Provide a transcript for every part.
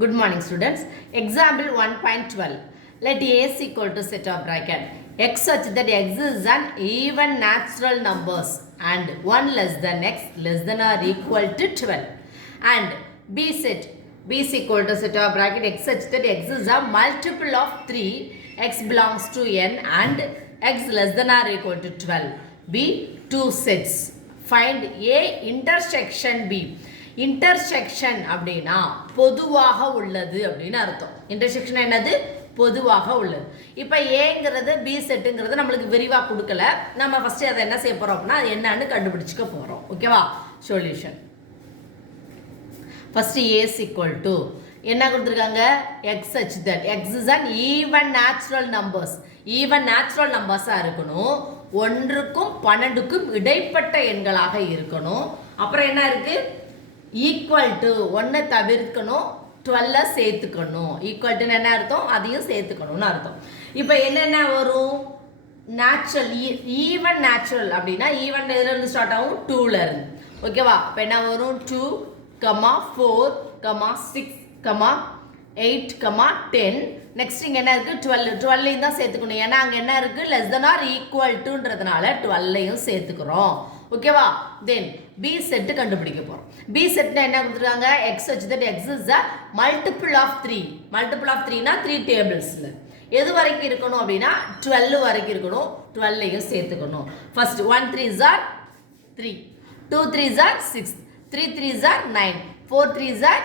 Good morning students. Example 1.12. Let A is equal to set of bracket x such that x is an even natural numbers and 1 less than x less than or equal to 12. And B is equal to set of bracket x such that x is a multiple of 3, x belongs to n and x less than or equal to 12. B, two sets. Find A intersection B. Intersection அப்படின்னா பொதுவாக உள்ளது அப்படின்னு அர்த்தம். Intersection என்னது? பொதுவாக உள்ளது. இப்போ ஏங்கிறது பி செட்டுங்கிறது நம்மளுக்கு விரிவாக கொடுக்கல. நம்ம ஃபஸ்ட்டு அதை என்ன செய்ய போகிறோம் அப்படின்னா அது என்னன்னு கண்டுபிடிச்சிக்க போகிறோம். ஓகேவா? Solution first S equal to என்ன கொடுத்துருக்காங்க? X such that x is an even natural numbers. Even natural நம்பர்ஸாக இருக்கணும். 1க்கும் 12க்கும் இடைப்பட்ட எண்களாக இருக்கணும். அப்புறம் என்ன இருக்குது? ஈக்குவல் டு 1 தவிர்க்கணும், 12 சேர்த்துக்கணும். ஈக்குவல் டுன்னு என்ன அர்த்தம்? அதையும் சேர்த்துக்கணும்னு அர்த்தம். இப்போ என்னென்ன வரும்? நேச்சுரல் ஈவன் நேச்சுரல் அப்படின்னா ஈவன் எதுலேருந்து ஸ்டார்ட் ஆகும்? 2லேருந்து. ஓகேவா? இப்போ என்ன வரும்? 2, 4, 6, 8, 10. நெக்ஸ்ட் இங்கே என்ன இருக்குது? 12 தான் சேர்த்துக்கணும். ஏன்னா அங்கே என்ன இருக்குது? லெஸ் தென் ஆர் ஈக்குவல் டுன்றதுனால 12 சேர்த்துக்கிறோம். ஓகேவா? தென் பி செட்டு கண்டுபிடிக்க போகிறோம். பி செட்னா என்ன கொடுத்துருக்காங்க? எக்ஸ் வச்சு that x is a multiple of 3. Multiple of 3னா 3 டேபிள்ஸில் எது வரைக்கும் இருக்கணும் அப்படின்னா 12 வரைக்கும் இருக்கணும். 12 சேர்த்துக்கணும். First 1 3s are 3, 2 3s are 6, 3 3s are 9, 4 3s are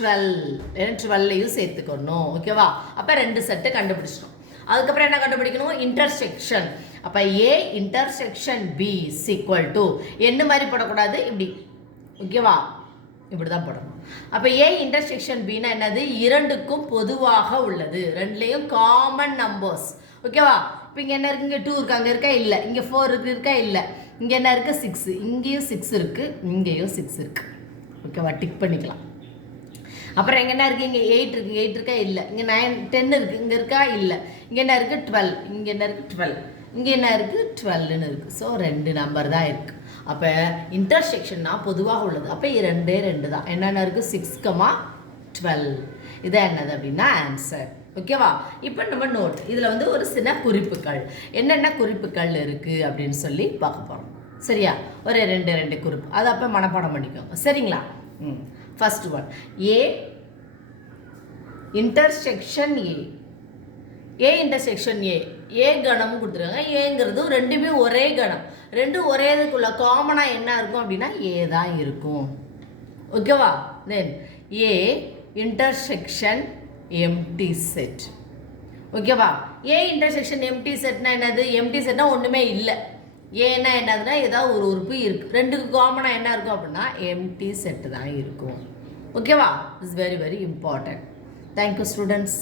12. 12 சேர்த்துக்கணும். ஓகேவா? அப்போ 2 செட்டு கண்டுபிடிச்சிட்டோம். அதுக்கப்புறம் என்ன கண்டுபிடிக்கணும்? இன்டர்செக்ஷன். அப்போ A intersection B is equal to என்ன மாதிரி போடக்கூடாது? இப்படி. ஓகேவா? இப்படி தான் போடணும். அப்போ ஏ இன்டர்செக்ஷன் பின்னா என்னது? இரண்டுக்கும் பொதுவாக உள்ளது. ரெண்டுலேயும் காமன் நம்பர்ஸ். ஓகேவா? இப்போ இங்கே என்ன இருக்குது? இங்கே 2 இருக்குது, அங்கே இருக்கா? இல்லை. இங்கே 4 இருக்கா? இல்லை. இங்கே என்ன இருக்குது? 6. இங்கேயும் 6 இருக்குது, இங்கேயும் 6 இருக்குது. ஓகேவா? டிக் பண்ணிக்கலாம். அப்புறம் எங்கே என்ன இருக்குது? இங்கே 8 இருக்குது, 8 இருக்கா? இல்லை. இங்கே 9 10 இருக்குது, இங்கே இருக்கா? இல்லை. இங்கே என்ன இருக்குது? 12. இங்கே என்ன இருக்குது? 12. இங்கே என்ன இருக்குது? 12ன்னு இருக்குது. ஸோ 2 நம்பர் தான் இருக்குது. அப்போ இன்டர்செக்ஷன்னா பொதுவாக உள்ளது. அப்போ 2 தான். என்னென்ன இருக்குது? 6, 12. இதான் என்னது அப்படின்னா ஆன்சர். ஓகேவா? இப்போ நம்ம நோட் இதில் வந்து ஒரு சின்ன குறிப்புகள், என்னென்ன குறிப்புகள் இருக்குது அப்படின்னு சொல்லி பார்க்க போகிறோம். சரியா? ஒரு 2 குறிப்பு அதை அப்போ மனப்பாடம் பண்ணிக்கோங்க. சரிங்களா? First one A intersection A intersection A கணம் கொடுத்துருக்காங்க. ஏங்கிறது ரெண்டுமே ஒரே கணம். ரெண்டும் ஒரே இதுக்குள்ள காமனாக என்ன இருக்கும் அப்படின்னா ஏ தான் இருக்கும். ஓகேவா? தென் ஏ இன்டர்செக்ஷன் எம்டி செட். ஓகேவா? ஏ இன்டர்செக்ஷன் எம்டி செட்னா என்னது? எம்டி செட்னா ஒன்றுமே இல்லை. ஏன்னா என்னதுன்னா ஏதாவது ஒரு உறுப்பு இருக்குது. ரெண்டுக்கு காமனாக என்ன இருக்கும் அப்படின்னா எம்டி செட்டு தான் இருக்கும். ஓகேவா? It's very very important. Thank you students.